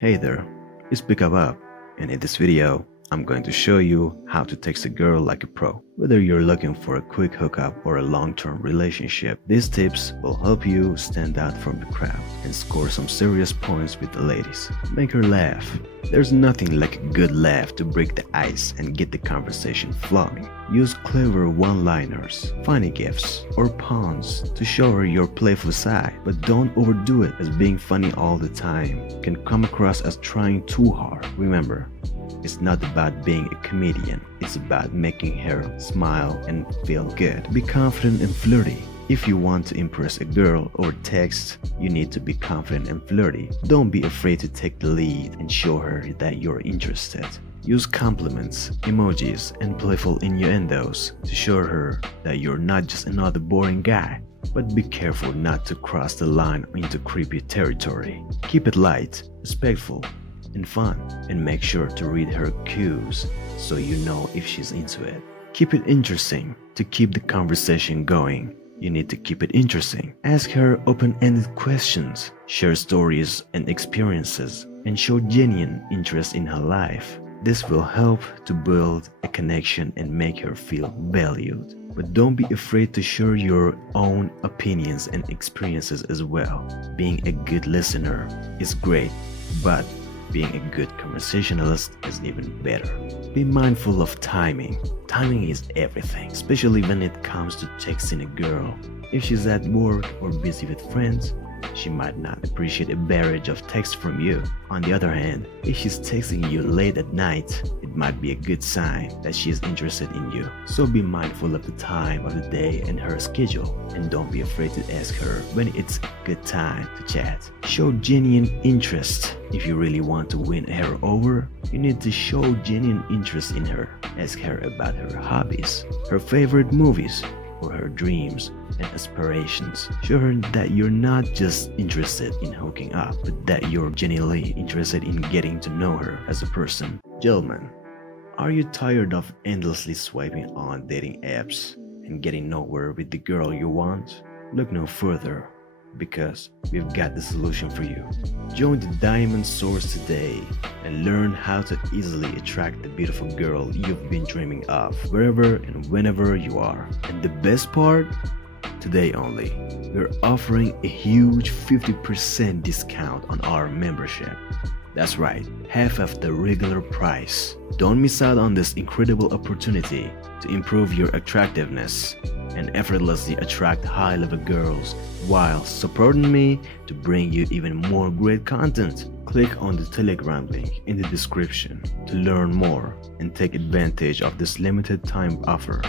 Hey there, it's Pick Up, and in this video, I'm going to show you how to text a girl like a pro. Whether you're looking for a quick hookup or a long-term relationship, these tips will help you stand out from the crowd and score some serious points with the ladies. Make her laugh. There's nothing like a good laugh to break the ice and get the conversation flowing. Use clever one-liners, funny gifts, or puns to show her your playful side, but don't overdo it, as being funny all the time can come across as trying too hard. Remember, it's not about being a comedian, it's about making her smile and feel good. Be confident and flirty. If you want to impress a girl or text, you need to be confident and flirty. Don't be afraid to take the lead and show her that you're interested. Use compliments, emojis, and playful innuendos to show her that you're not just another boring guy. But be careful not to cross the line into creepy territory. Keep it light, respectful, and fun, and make sure to read her cues so you know if she's into it. Keep it interesting. To keep the conversation going, you need to keep it interesting. Ask her open-ended questions, share stories and experiences, and show genuine interest in her life. This will help to build a connection and make her feel valued. But don't be afraid to share your own opinions and experiences as well. Being a good listener is great, but being a good conversationalist is even better. Be mindful of timing. Timing is everything, especially when it comes to texting a girl. If she's at work or busy with friends, she might not appreciate a barrage of text from you. On the other hand, if she's texting you late at night, it might be a good sign that she is interested in you. So be mindful of the time of the day and her schedule, and don't be afraid to ask her when it's a good time to chat. Show genuine interest. If you really want to win her over, you need to show genuine interest in her. Ask her about her hobbies, her favorite movies, or her dreams and aspirations. Show her that you're not just interested in hooking up, but that you're genuinely interested in getting to know her as a person. Gentlemen, are you tired of endlessly swiping on dating apps and getting nowhere with the girl you want? Look no further, because we've got the solution for you. Join the Diamond Source today and learn how to easily attract the beautiful girl you've been dreaming of, wherever and whenever you are. And the best part? Today only, we're offering a huge 50% discount on our membership. That's right, half of the regular price. Don't miss out on this incredible opportunity to improve your attractiveness and effortlessly attract high-level girls while supporting me to bring you even more great content. Click on the Telegram link in the description to learn more and take advantage of this limited time offer.